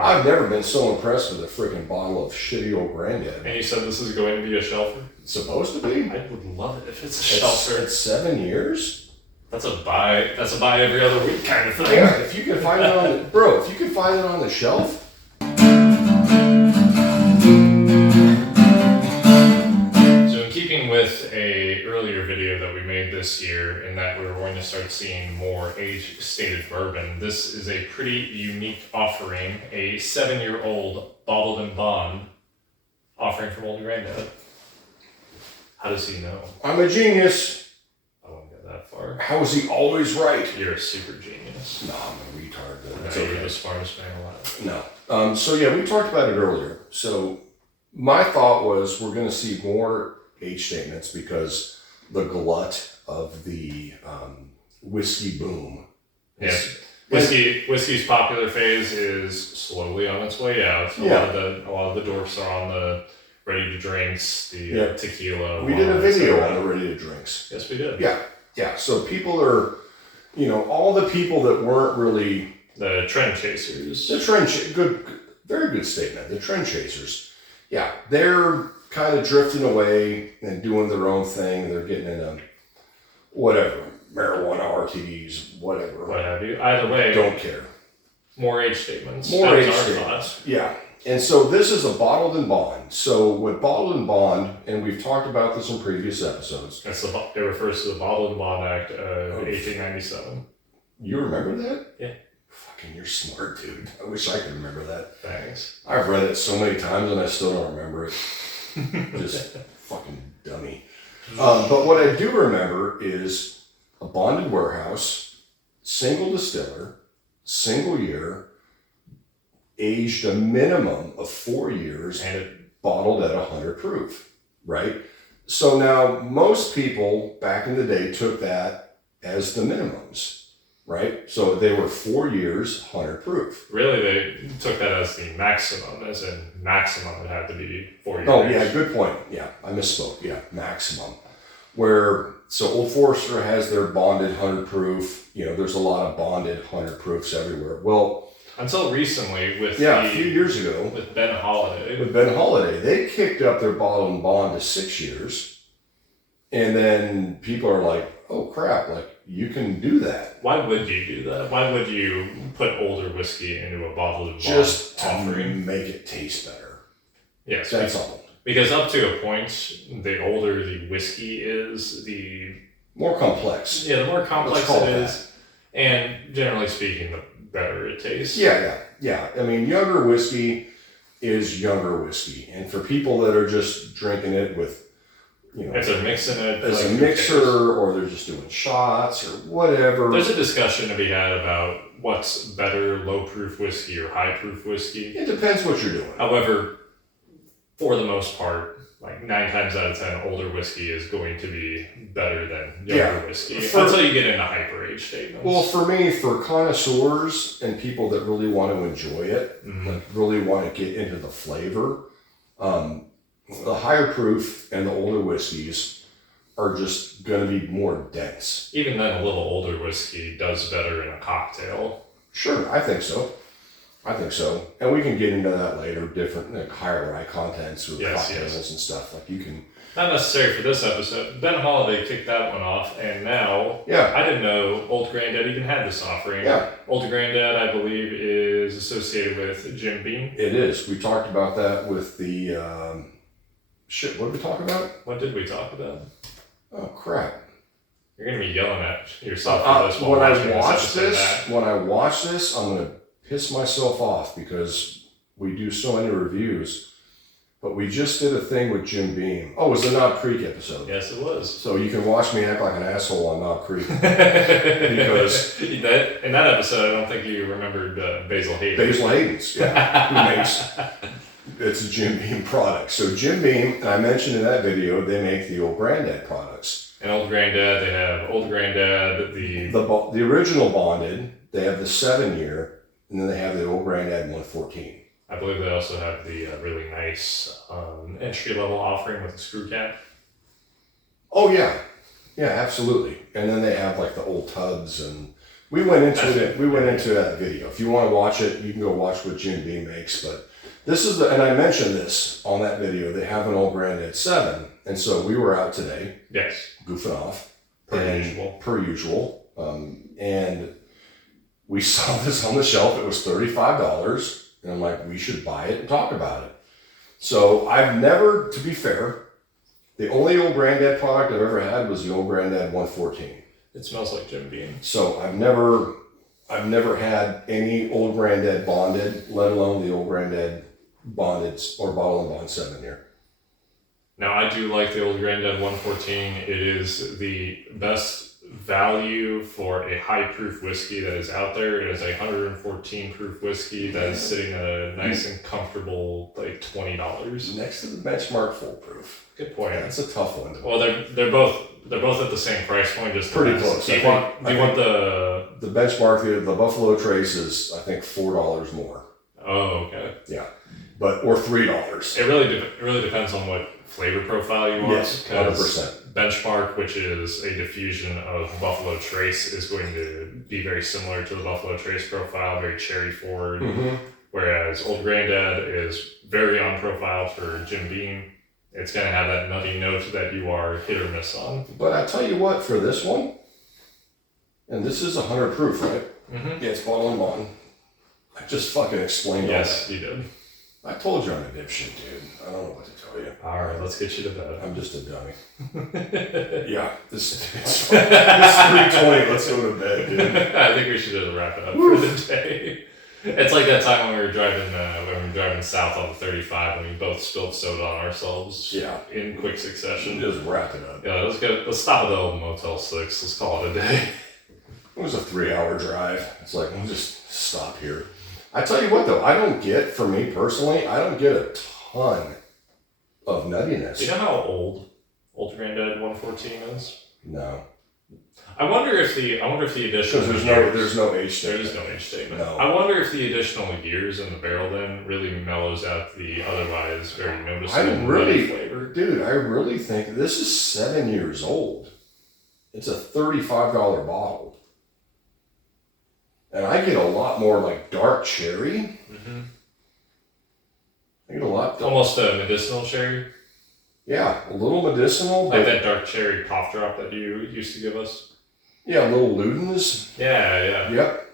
Wow. I've never been so impressed with a freaking bottle of shitty old Granddad. And you said this is going to be a shelfer? It's supposed to be. I would love it if it's a shelfer. It's 7 years. That's a buy every other week kind of thing. Yeah, if you can find it on if you can find it on the shelf. So in keeping with a earlier video that we made this year, in that we were going to start seeing more age-stated bourbon, this is a pretty unique offering, a 7-year-old bottled in bond offering from Old Granddad. How does he know? I'm a genius. I won't get that far. How is he always right? You're a super genius. No, I'm a retard. But That's You're the smartest man alive. No. So yeah, we talked about it earlier. So my thought was we're going to see more age statements because the glut of the whiskey boom. Yeah. Whiskey's popular phase is slowly on its way out. A lot of the dorks are on the ready to drinks, the tequila. We did a video on the ready to drinks. Yes, we did. Yeah. So people are, all the people that weren't really the trend chasers. Very good statement. The trend chasers. Yeah, they're kind of drifting away and doing their own thing. They're getting into whatever, marijuana, RTDs, whatever. What have you. Either way. Don't care. More age statements. More age statements. Yeah. And so this is a bottled in bond. So with bottled in bond, and we've talked about this in previous episodes. It refers to the Bottled in Bond Act of 1897. You remember that? Yeah. Fucking, you're smart, dude. I wish I could remember that. Thanks. I've read it so many times and I still don't remember it. Just fucking dummy. But what I do remember is a bonded warehouse, single distiller, single year, aged a minimum of 4 years, and bottled at 100 proof, right? So now most people back in the day took that as the minimums, right? So they were 4 years, 100 proof. Really, they took that as the maximum, as in maximum it had to be 4 years. Oh yeah, good point. Yeah, I misspoke. Yeah, maximum. So Old Forester has their bonded 100 proof. There's a lot of bonded 100 proofs everywhere. Well, until recently, a few years ago, with Ben Holiday. With Ben Holiday, they kicked up their bottle and bond to 6 years, and then people are like, "Oh crap! Like you can do that." Why would you do that? Why would you put older whiskey into a bottle of bond just to offering? Make it taste better? Yes, that's all. Because up to a point, the older the whiskey is, the more complex. Yeah, the more complex it is, and generally speaking, the better it tastes. Yeah. I mean, younger whiskey is younger whiskey, and for people that are just drinking it with, if they're mixing it as a mixer, or they're just doing shots or whatever. There's a discussion to be had about what's better, low proof whiskey or high proof whiskey. It depends what you're doing. However, for the most part, like 9 times out of 10, older whiskey is going to be better than younger whiskey. Until you get into hyper age statements. Well, for me, for connoisseurs and people that really want to enjoy it, like really want to get into the flavor, the higher proof and the older whiskeys are just going to be more dense. Even then, a little older whiskey does better in a cocktail. Sure, I think so. And we can get into that later, different higher rye contents with cocktails and stuff. Like you can. Not necessary for this episode. Ben Holiday kicked that one off, and now I didn't know Old Granddad even had this offering. Yeah. Old Granddad, I believe, is associated with Jim Beam. It is. We talked about that with the what did we talk about? What did we talk about? Oh crap. You're gonna be yelling at yourself for this when I watch this, I'm gonna piss myself off because we do so many reviews. But we just did a thing with Jim Beam. Oh, it was the Knob Creek episode. Yes, it was. So you can watch me act like an asshole on Knob Creek. Because in that episode, I don't think you remembered Basil Hayden. Basil Hayden's, who makes, it's a Jim Beam product. So Jim Beam, and I mentioned in that video, they make the Old Granddad products. And Old Granddad, they have Old Granddad, the original bonded, they have the 7-year, and then they have the Old Granddad 114. I believe they also have the really nice entry-level offering with a screw cap. Oh, yeah. Yeah, absolutely. And then they have like the old tubs and We went into it. We went into that video. If you want to watch it, you can go watch what Jim Beam makes. But this is and I mentioned this on that video. They have an old Granddad 7, and so we were out today. Yes. Goofing off. Per usual. And we saw this on the shelf. It was $35, and I'm like, we should buy it and talk about it. So I've never, to be fair, the only old Granddad product I've ever had was the old Granddad 114. It smells like Jim Beam. So I've never had any old Granddad bonded, let alone the old Granddad bonded or bottle and bond 7 here. Now I do like the old Granddad 114. It is the best value for a high proof whiskey that is out there. It is a 114 proof whiskey that is sitting at a nice and comfortable like $20. Next to the benchmark full proof. Good point. That's a tough one. Well, they're both at the same price point. Just pretty close. Do you want the benchmark? The Buffalo Trace is I think $4 more. Oh, okay. Yeah, or $3. It really depends on what flavor profile you want. Yes, 100%. Benchmark, which is a diffusion of Buffalo Trace, is going to be very similar to the Buffalo Trace profile, very cherry forward. Mm-hmm. Whereas Old Granddad is very on profile for Jim Beam. It's going to have that nutty note that you are hit or miss on. But I tell you what, for this one, and this is 100 proof, right? Mm-hmm. Yeah, it's bottle and bond. I just fucking explained all that. Yes, you did. I told you I'm a dipshit, dude. I don't know what to tell you. All right, let's get you to bed. I'm just a dummy. Yeah, it's 3:20. Let's go to bed, dude. I think we should just wrap it up for the day. It's like that time when we were driving south on the 35 and we both spilled soda on ourselves. Yeah. In quick succession. Just wrap it up. Yeah, let's stop at the old Motel 6. Let's call it a day. It was a 3-hour drive. It's like, we'll just stop here. I tell you what, though, for me personally, I don't get a ton of nuttiness. Do you know how old Granddad 114 is? No. I wonder if the additional Because there's no age statement. There is no age statement. No. I wonder if the additional years in the barrel then really mellows out the otherwise very noticeable nutty flavor. Dude, I really think this is 7 years old. It's a $35 bottle. And I get a lot more like dark cherry. Mm-hmm. I get a lot. Almost a medicinal cherry. Yeah, a little medicinal. Like that dark cherry cough drop that you used to give us. Yeah, a little Ludens. Yeah. Yep.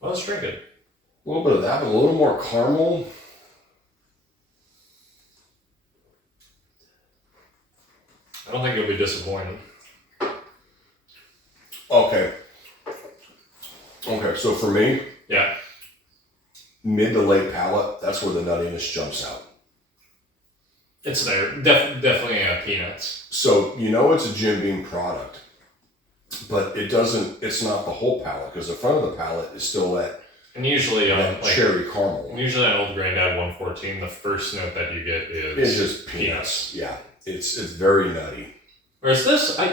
Well, let's drink it. A little bit of that, but a little more caramel. I don't think you'll be disappointed. Okay, so for me, yeah, mid to late palate, that's where the nuttiness jumps out. It's there. Definitely peanuts. So, it's a Jim Beam product, but it's not the whole palate, because the front of the palate is still that, and usually cherry caramel. Usually on Old Granddad 114, the first note that you get is just peanuts. Yeah, it's very nutty. Whereas this, I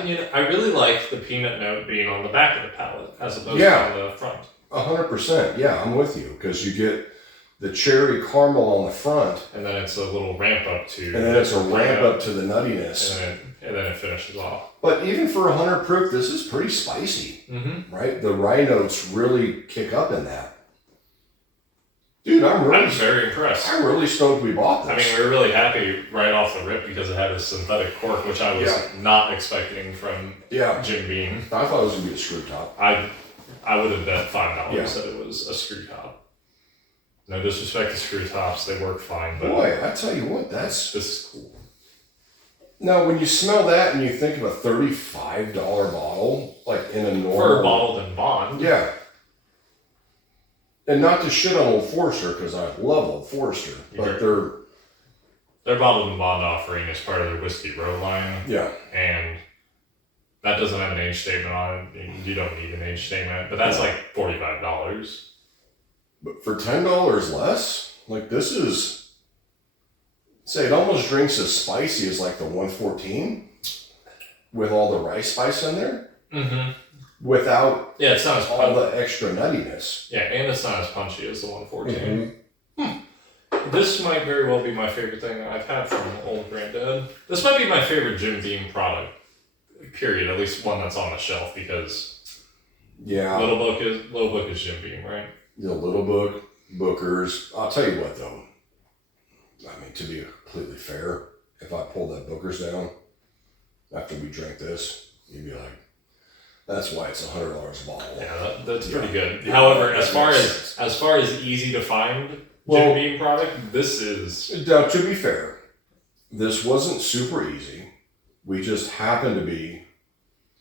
really like the peanut note being on the back of the palate as opposed to on the front. 100%. Yeah, I'm with you, because you get the cherry caramel on the front, and then it's a little ramp up to. And then it's a ramp up to the nuttiness, and then it finishes off. But even for 100 proof, this is pretty spicy, right? The rye notes really kick up in that. Dude, I'm very impressed. I'm really stoked we bought this. I mean, we were really happy right off the rip because it had a synthetic cork, which I was not expecting from Jim Beam. I thought it was going to be a screw top. I would have bet $5 that it was a screw top. No disrespect to screw tops, they work fine. But boy, I tell you what, this is cool. Now, when you smell that and you think of a $35 bottle, like in a normal... For a bottled and bond. Yeah. And not to shit on Old Forester, because I love Old Forester, but their bottled and bond offering is part of their Whiskey Row line. Yeah. And that doesn't have an age statement on it. You don't need an age statement, but that's like $45. But for $10 less, like this is, say it almost drinks as spicy as like the 114 with all the rice spice in there. Mm-hmm. Without it's not as all the extra nuttiness. Yeah, and it's not as punchy as the 114. This might very well be my favorite thing that I've had from Old Granddad. This might be my favorite Jim Beam product, period. At least one that's on the shelf, because Yeah. Little Book is Jim Beam, right? The Little Book, Booker's. I'll tell you what though. I mean, to be completely fair, if I pulled that Booker's down after we drank this, you'd be like, that's why it's $100 a bottle. Yeah, that's pretty good. Yeah, However, as far as easy to find Jim Beam product, this is. Now, to be fair, this wasn't super easy. We just happened to be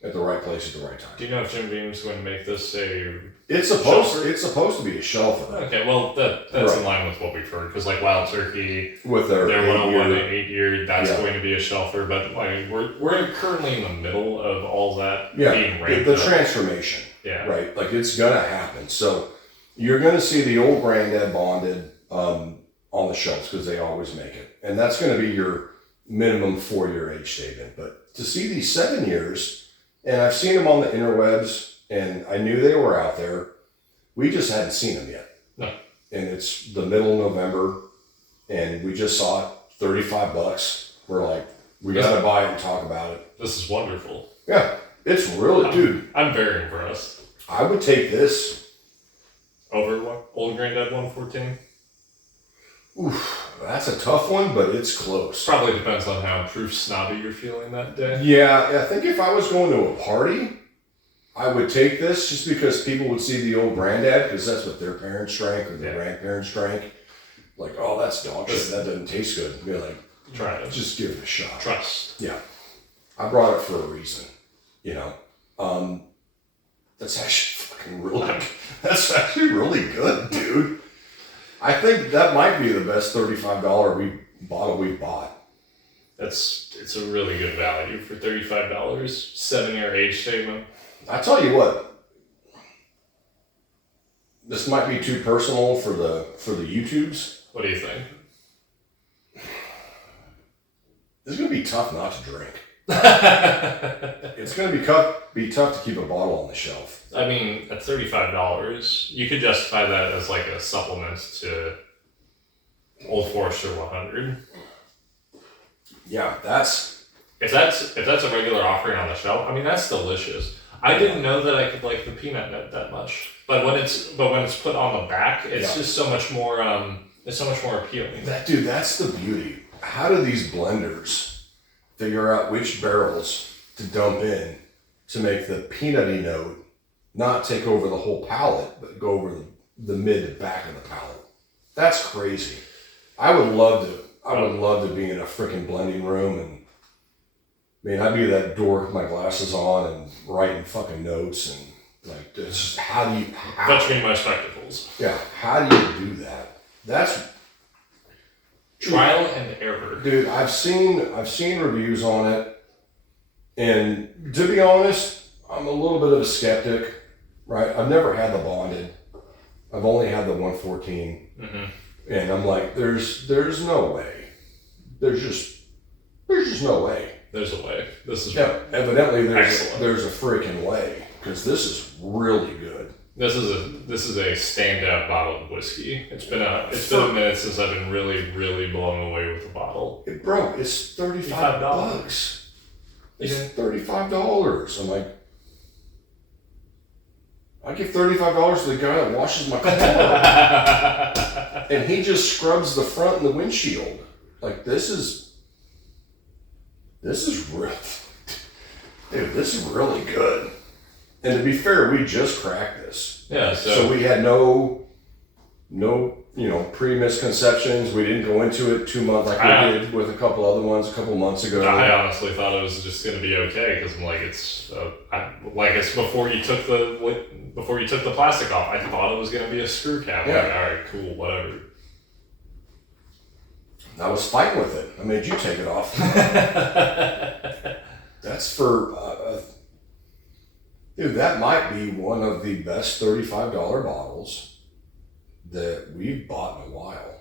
at the right place at the right time. Do you know if Jim Beam's going to make this a? It's supposed to be a shelfer. Okay, well that's in line with what we've heard because like Wild Turkey With their 101 and 8-year, that's Yeah. going to be a shelfer. But like we're currently in the middle of all that Yeah, being ramped the up. transformation. Yeah. Right, like it's gonna happen. So you're gonna see the old Granddad bonded on the shelves because they always make it, and that's gonna be your minimum 4-year age statement. But to see these 7 years, and I've seen them on the interwebs, and I knew they were out there. We just hadn't seen them yet. No. And it's the middle of November, and we just saw it, $35. We're like, we gotta buy it and talk about it. This is wonderful. Yeah, it's really, dude. I'm very impressed. I would take this. Over what? Old Granddad 114? Oof, that's a tough one, but it's close. Probably depends on how proof snobby you're feeling that day. Yeah, I think if I was going to a party, I would take this just because people would see the old Granddad because that's what their parents drank or their grandparents drank. Like, oh, that's dog shit. That doesn't taste good. Be like, Try it. just give it a shot. Trust. Yeah, I brought it for a reason. You know, that's actually fucking really. That's actually really good, dude. I think that might be the best $35 bottle we bought. It's a really good value for $35. 7-year age statement. I tell you what, this might be too personal for the YouTubes. What do you think? It's gonna be tough not to drink. It's gonna be tough to keep a bottle on the shelf. I mean, at $35, you could justify that as like a supplement to Old Forester 100. Yeah, if that's a regular offering on the shelf. I mean, that's delicious. I didn't know that I could like the peanut nut that much, but when it's put on the back, it's just so much more. It's so much more appealing. That's the beauty. How do these blenders figure out which barrels to dump in to make the peanutty note not take over the whole palate, but go over the mid to back of the palate? That's crazy. I would love to be in a freaking blending room and. I mean, I'd be that dork with my glasses on and writing fucking notes and like, it's just how do you... Touch my spectacles. Yeah, how do you do that? That's... Trial and error. Dude, I've seen reviews on it, and to be honest, I'm a little bit of a skeptic, right? I've never had the bonded. I've only had the 114. Mm-hmm. And I'm like, there's no way. There's just no way. There's a way. This is evidently excellent. There's a freaking way because this is really good. This is a standout bottle of whiskey. It's been a minute since I've been really blown away with the bottle. Bro, it's $35. It's $35. I'm like, I give $35 to the guy that washes my car, and he just scrubs the front and the windshield. Like this is real, dude. This is really good. And to be fair, we just cracked this. Yeah. So we had no pre-misconceptions. We didn't go into it 2 months like we did with a couple other ones a couple months ago. I honestly thought it was just going to be okay because I'm like it's before you took the plastic off. I thought it was going to be a screw cap. Yeah. Like, all right, cool, whatever. I was fighting with it. I made you take it off. That's for, dude, that might be one of the best $35 bottles that we've bought in a while.